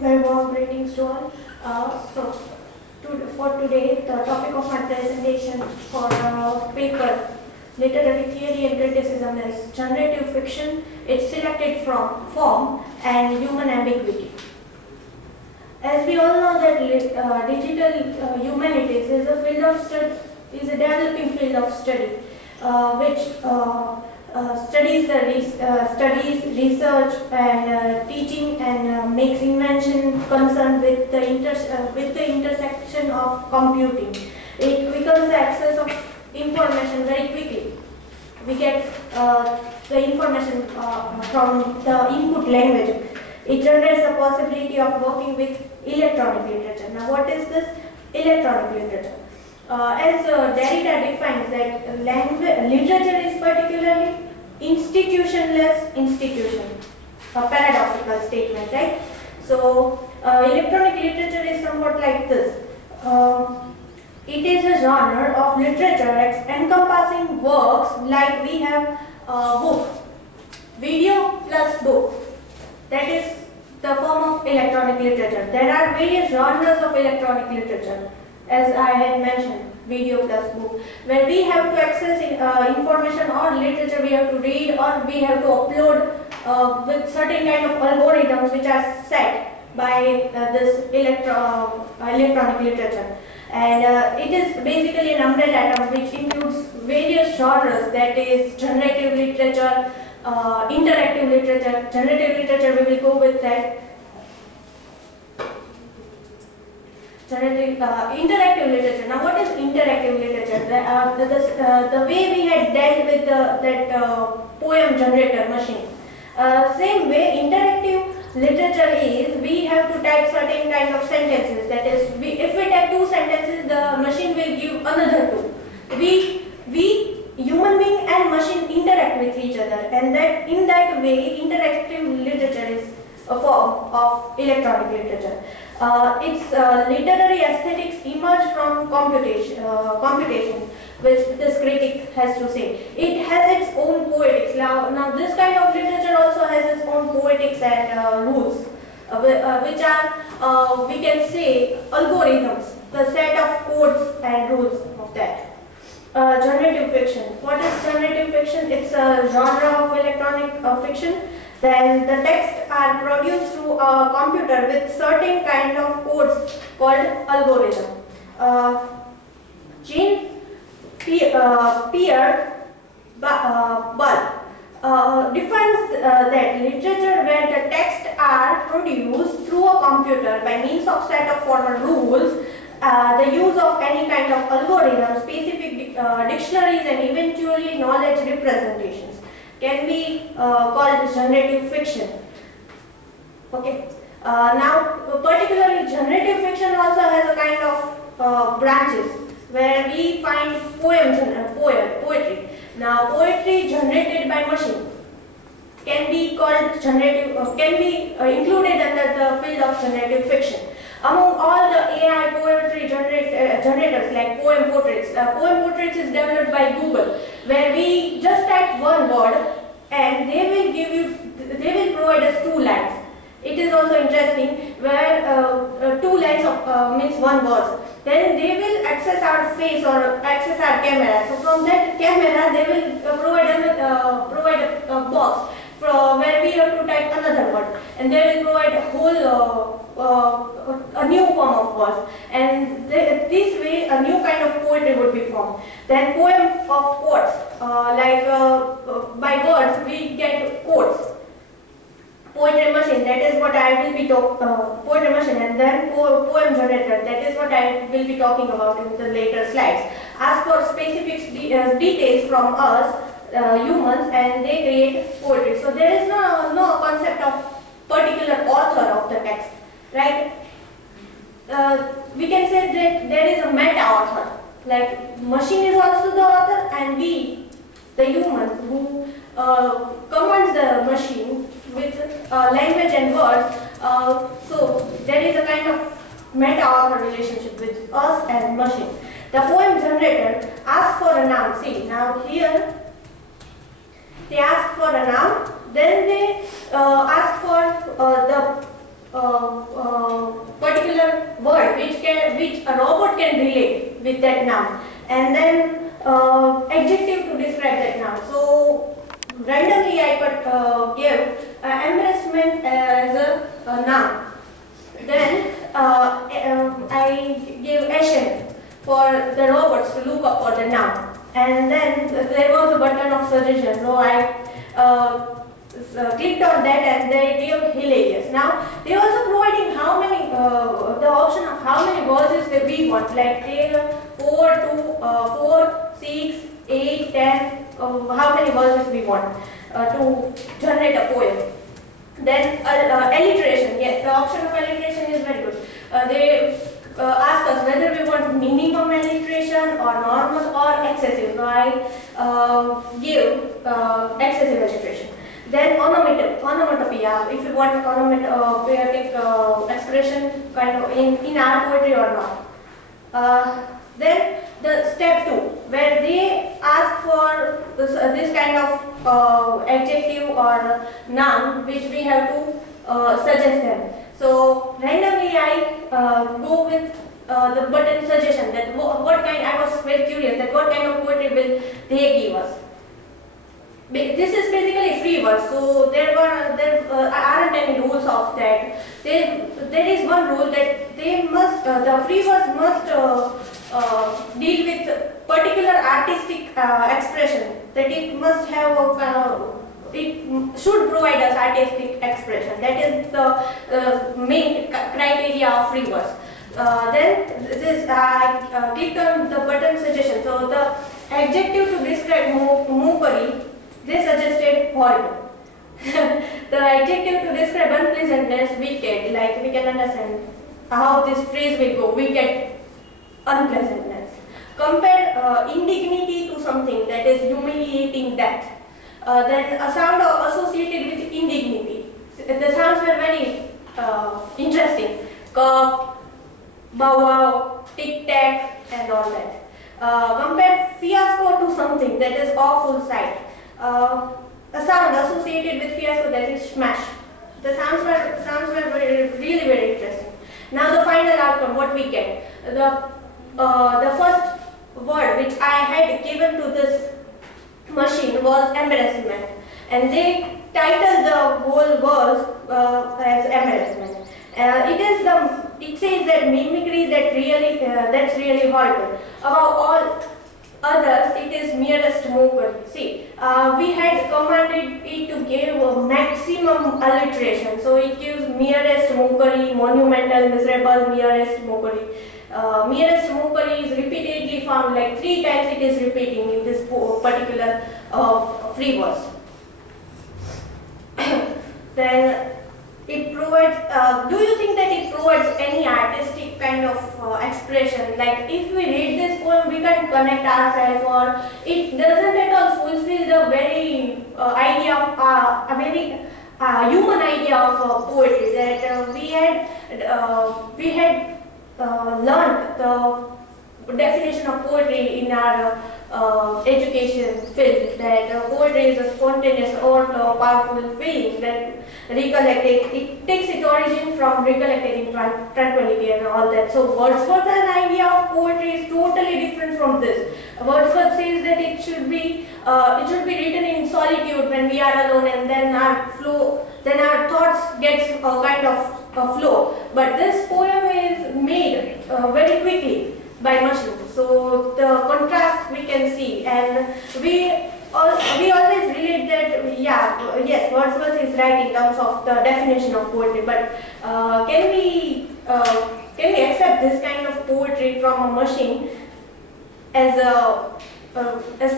Very warm greetings to all. For today, the topic of my presentation for paper Literary Theory and Criticism is Generative Fiction, its selected from form and human ambiguity. As we all know that digital humanities is a field of is a developing field of study, which studies research and teaching and makes invention concerned with the intersection of computing. It quickens the access of information very quickly. We get the information from the input language. It generates the possibility of working with electronic literature. Now, what is this electronic literature? As Derrida defines that literature is particularly institutionless institution, a paradoxical statement, right? So, electronic literature is somewhat like this. It is a genre of literature encompassing works like we have book, video plus book. That is the form of electronic literature. There are various genres of electronic literature, as I had mentioned, video plus book, where we have to access information or literature we have to read, or we have to upload with certain kind of algorithms which are set by this electronic literature. And it is basically an umbrella term which includes various genres, that is generative literature, interactive literature. Generative literature, we will go with that. Interactive literature. Now, what is interactive literature? The way we had dealt with that poem generator machine. Same way, interactive literature is we have to type certain kind of sentences. That is, if we type two sentences, the machine will give another two. We human being and machine interact with each other, and that in that way, interactive literature is a form of electronic literature. Its literary aesthetics emerge from computation, which this critic has to say. It has its own poetics. Now this kind of literature also has its own poetics and rules, which are, we can say, algorithms, the set of codes and rules of that. Generative fiction. What is generative fiction? It's a genre of electronic fiction. Then the texts are produced through a computer with certain kind of codes called algorithm. Pierre Bull defines that literature where the texts are produced through a computer by means of set of formal rules, the use of any kind of algorithm, specific dictionaries, and eventually knowledge representations can be called generative fiction. Okay. Now, particularly generative fiction also has a kind of branches where we find poetry. Now, poetry generated by machine can be called generative, can be included under the field of generative fiction. Among all the AI poetry generators like Poem Portraits is developed by Google, where we just type one word and they will provide us two lines. It is also interesting where two lines of means one word. Then they will access our face or access our camera. So from that camera they will provide a box where we have to type another word, and they will provide a whole a new form of words, and this way a new kind of poetry would be formed. Then poem of quotes, by words we get quotes. Poetry machine, that is what I will be poetry machine, and then poem generator, that is what I will be talking about in the later slides. Ask for specific details from us humans, and they create poetry. So there is no concept of particular author of the text, right? We can say that there is a meta author, like machine is also the author, and we, the humans who commands the machine with language and words, so there is a kind of meta author relationship with us and machine. The poem generator asks for a noun. See, now here they ask for a noun, then they ask for the particular word which a robot can relate with that noun, and then adjective to describe that noun. So randomly I could give embarrassment as a noun. Then I gave ashamed for the robots to look up for the noun, and then there was a button of suggestion. So I clicked on that, and they gave hilarious. Now they are also providing how many the option of how many voices that we want, like they 4, 6, 8, 10, how many voices we want to generate a poem. Then alliteration, yes, the option of alliteration is very good. They ask us whether we want minimum alliteration or normal or excessive. So I give excessive alliteration. Then onomatopoeia, if you want onomatopoeic expression kind of in our poetry or not. Then the step 2, where they ask for this kind of adjective or noun which we have to suggest them. So randomly I go with the button suggestion, that what kind, I was very curious that what kind of poetry will they give us. This is basically free verse, so there aren't any rules of that. There is one rule that they must the free verse must deal with particular artistic expression. That it must have it should provide us artistic expression. That is the main criteria of free verse. Then this I clicked on the button suggestion. So the adjective to describe Mopari, they suggested horrible. The adjective to describe unpleasantness, wicked, like we can understand how this phrase will go, wicked, unpleasantness. Compare indignity to something, that is humiliating death. Then a sound associated with indignity. The sounds were very interesting. Cough, bow wow, tic tac, and all that. Compare fiasco to something, that is awful sight. A sound associated with fiasco, that is smash. The sounds were really very interesting. Now the final outcome, what we get. The first word which I had given to this machine was embarrassment, and they titled the whole verse as embarrassment. It says that mimicry that's really horrible. Above all others, it is merest mockery. See, we had commanded it to give a maximum alliteration, so it gives merest mockery, monumental, miserable, merest mockery. Merest mockery is repeatedly found, like 3 times it is repeating in this particular free verse. Then it provides, do you think that it provides any artistic kind of expression? Like if we read this poem, we can connect ourselves, or it doesn't at all fulfill the very idea of a very human idea of poetry, that we had learned the definition of poetry in our education field, that poetry is a spontaneous overflow of powerful feeling that it takes its origin from recollecting tranquility and all that. So Wordsworth's idea of poetry is totally different from this. Wordsworth says that it should be written in solitude when we are alone, and then our thoughts gets a kind of a flow. But this poem is made very quickly by machines. So the contrast we can see, and we always relate that yes, Wordsworth is right in terms of the definition of poetry, but can we accept this kind of poetry from a machine as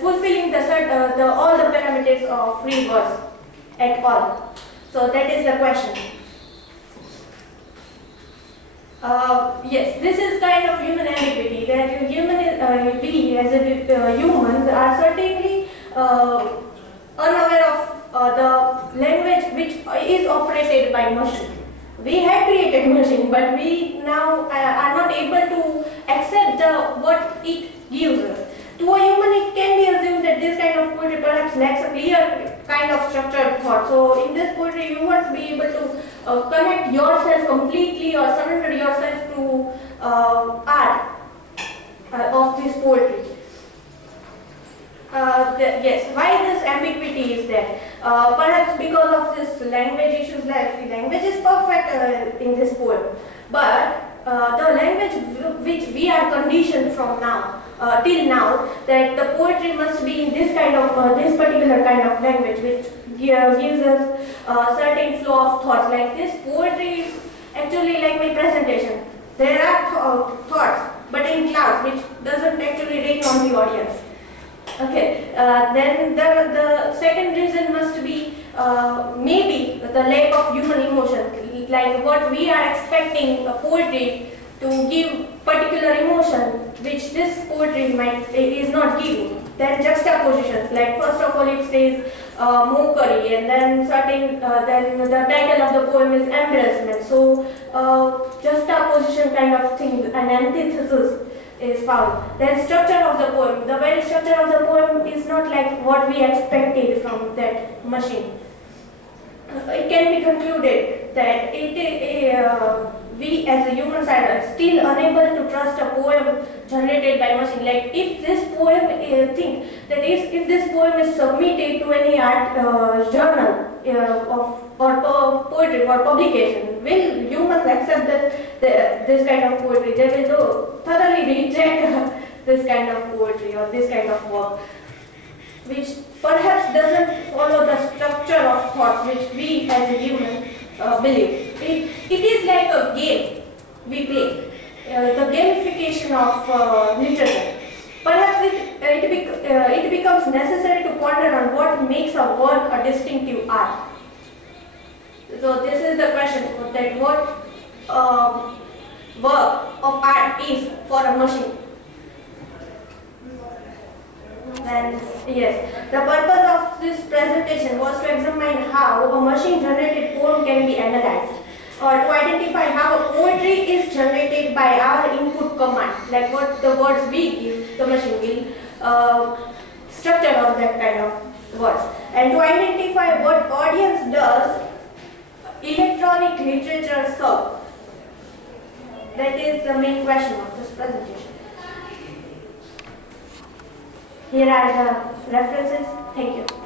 fulfilling all the parameters of free verse at all? So that is the question. Yes, this is kind of human ambiguity, that we as a humans are certainly unaware of the language which is operated by machine. We have created machine, but we now are not able to accept what it gives us. To a human, it can be assumed that this kind of poetry perhaps lacks a clear kind of structured thought. So in this poetry, you won't be able to connect yourself completely or surrender yourself to art of this poetry. Yes, why this ambiguity is there? Perhaps because of this language issues. Like language is perfect in this poem, but the language which we are conditioned from now till now, that the poetry must be in this kind of this particular kind of language, which gives us a certain flow of thoughts. Like this poetry is actually like my presentation. There are thoughts, but in class, which doesn't actually reach on the audience. Okay, then the second reason must be maybe the lack of human emotion, like what we are expecting a poetry to give particular emotion, which this poetry is not giving. Then juxtapositions, like first of all it says mockery, and then then the title of the poem is embarrassment. So juxtaposition kind of thing, an antithesis is found. Then structure of the poem. The very structure of the poem is not like what we expected from that machine. It can be concluded that we as a human side are still unable to trust a poem generated by machine. Like if this poem if this poem is submitted to any art journal or poetry for publication, will humans accept this kind of poetry? They will thoroughly reject this kind of poetry or this kind of work, which perhaps doesn't follow the structure of thought which we as a human believe. It is like a game we play, the gamification of literature. Perhaps it becomes necessary to ponder on what makes a work a distinctive art. So this is the question, that what work of art is for a machine. And yes, the purpose of this presentation was to examine how a machine-generated poem can be analyzed, or to identify how a poetry is generated by our input command, like what the words we give, the machine will structure of that kind of words, and to identify what audience does electronic literature serve. That is the main question of this presentation. Here are the references. Thank you.